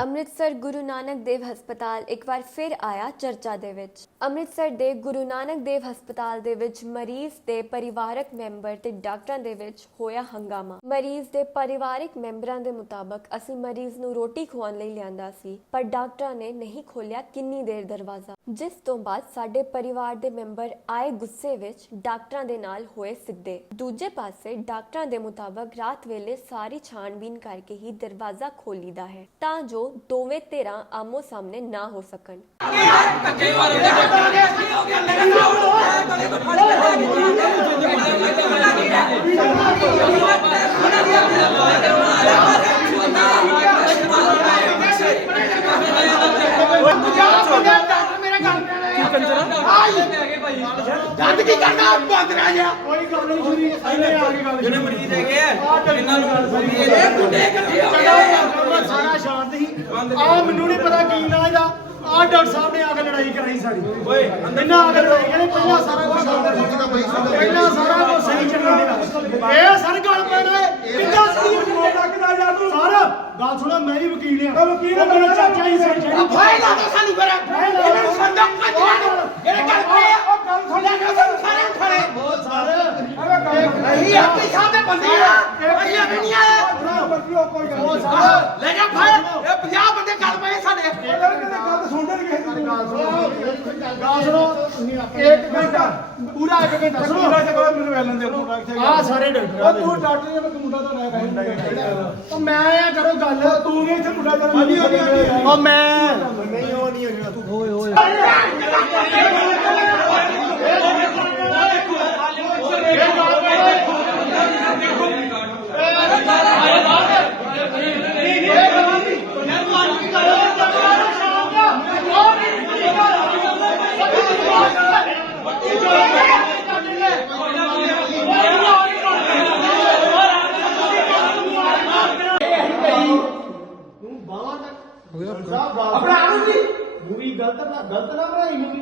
ਅੰਮ੍ਰਿਤਸਰ ਗੁਰੂ ਨਾਨਕ ਦੇਵ ਹਸਪਤਾਲ ਇੱਕ ਵਾਰ ਫਿਰ ਆਇਆ ਚਰਚਾ ਦੇ ਵਿੱਚ। ਅੰਮ੍ਰਿਤਸਰ ਦੇ ਗੁਰੂ ਨਾਨਕ ਦੇਵ ਹਸਪਤਾਲ ਦੇ ਵਿੱਚ ਮਰੀਜ਼ ਦੇ ਪਰਿਵਾਰਕ ਮੈਂਬਰ ਤੇ ਡਾਕਟਰਾਂ ਦੇ ਵਿੱਚ ਹੋਇਆ ਹੰਗਾਮਾ। ਮਰੀਜ਼ ਦੇ ਪਰਿਵਾਰਕ ਮੈਂਬਰਾਂ ਦੇ ਮੁਤਾਬਕ ਅਸੀਂ ਮਰੀਜ਼ ਨੂੰ ਰੋਟੀ ਖਵਾਉਣ ਲਈ ਲਿਆਂਦਾ ਸੀ, ਪਰ ਡਾਕਟਰਾਂ ਨੇ ਨਹੀਂ ਖੋਲਿਆ ਕਿੰਨੀ ਦੇਰ ਦਰਵਾਜ਼ਾ। ਜਿਸ ਤੋਂ ਬਾਅਦ ਸਾਡੇ ਪਰਿਵਾਰ ਦੇ ਮੈਂਬਰ ਆਏ ਗੁੱਸੇ ਵਿੱਚ ਡਾਕਟਰਾਂ ਦੇ ਨਾਲ ਹੋਏ ਸਿੱਧੇ। ਦੂਜੇ ਪਾਸੇ ਡਾਕਟਰਾਂ ਦੇ ਮੁਤਾਬਕ ਰਾਤ ਵੇਲੇ ਸਾਰੀ ਛਾਣਬੀਨ ਕਰਕੇ ਹੀ ਦਰਵਾਜ਼ਾ ਖੋਲੀਦਾ ਹੈ। ਤਾਂ ਜੋ ਦੋਵੇਂ ਧਿਰਾਂ ਆਮੋ ਸਾਹਮਣੇ ਨਾ ਹੋ ਸਕਣ ਜੱਜ ਕੀ ਕਰਦਾ ਬੰਦ ਰਹਿ ਜਾ ਕੋਈ ਗੱਲ ਨਹੀਂ ਸ਼ੁਰੀ ਇਹਨੇ ਆ ਕੇ ਗੱਲ ਜਿਹੜੇ ਮਰੀਜ਼ ਹੈਗੇ ਆ ਇਹਨਾਂ ਨੂੰ ਇਹ ਮੁੰਡੇ ਇਕੱਠੇ ਹੋ ਗਏ ਸ਼ਾਂਤ ਸੀ। ਆ ਮੈਨੂੰ ਨਹੀਂ ਪਤਾ ਕੀ ਨਾਂ ਇਹਦਾ। ਆ ਡਾਕਟਰ ਸਾਹਿਬ ਨੇ ਆ ਕੇ ਲੜਾਈ ਕਰਾਈ ਸਾਰੀ ਓਏ ਇਹਨਾਂ ਆ ਕੇ ਲੜਾਈ ਕਰੀ ਪਹਿਲਾਂ ਸਾਰਾ ਕੁਝ ਪਹਿਲਾਂ ਸਾਰਾ ਕੁਝ ਸਹੀ ਚੱਲਣ ਦੀ ਇਹ ਸਰ ਗੱਲ ਪੈਣਾ ਹੈ ਕਿੱਦਾਂ ਸਹੀ ਲੱਗਦਾ ਯਾਰ ਤੂੰ। ਸਾਰਾ ਗੱਲ ਸੁਣਾ ਮੈਂ ਵੀ ਵਕੀਲ ਆ। ਵਕੀਲ ਆ ਮੇਰਾ ਚਾਚਾ ਹੀ ਸਹੀ ਆ। ਭਾਈ ਲਾ ਦੋ ਸਾਨੂੰ ਫਿਰ। ਇਹਨਾਂ ਨੂੰ ਸੰਦਾ ਕੱਟਿਆ ਨੂੰ ਜਿਹੜੇ ਗੱਲ ਪਏ ਆ ਉਹ ਗੱਲ ਸੁਣ ਲੈ ਸਾਨੂੰ ਸਾਰੇ ਖੜੇ। ਬਹੁਤ ਸਾਰੇ ਨਹੀਂ ਆਪੀ ਸਾਹਿਬ ਦੇ ਬੰਦੇ ਆ। ਐਵੇਂ ਨਹੀਂ ਆਏ। ਉਹ ਸਾਰਾ ਲੈ ਜਾ ਭਾਈ ਇਹ 50 ਬੰਦੇ ਗੱਲ ਪਏ ਸਾਡੇ। ਗੱਲ ਸੁਣੋ ਇੱਕ ਘੰਟਾ। ਪੂਰਾ ਇੱਕ ਘੰਟਾ। ਸੁਣੋ ਆ ਸਾਰੇ ਡਾਕਟਰ ਤੂੰ ਡਾਕਟਰ ਨੇ ਮੈਂ ਮੁੰਡਾ ਤਾਂ ਨਾ ਉਹ ਮੈਂ ਆ ਕਰੋ ਗੱਲ ਤੂੰ ਵੀ ਇੱਥੇ ਮੁੰਡਾ ਕਰ ਉਹ ਮੈਂ ਨਹੀਂ ਉਹ ਨਹੀਂ ਤੂੰ ਹੋਏ ਹੋਏ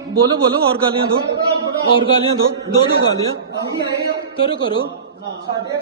ਬੋਲੋ ਬੋਲੋ ਹੋਰ ਗਾਲੀਆਂ ਦੋ। ਹੋਰ ਗਾਲੀਆਂ ਦੋ। ਦੋ ਦੋ ਗਾਲੀਆਂ। ਕਰੋ ਕਰੋ। ਸਾਡੇ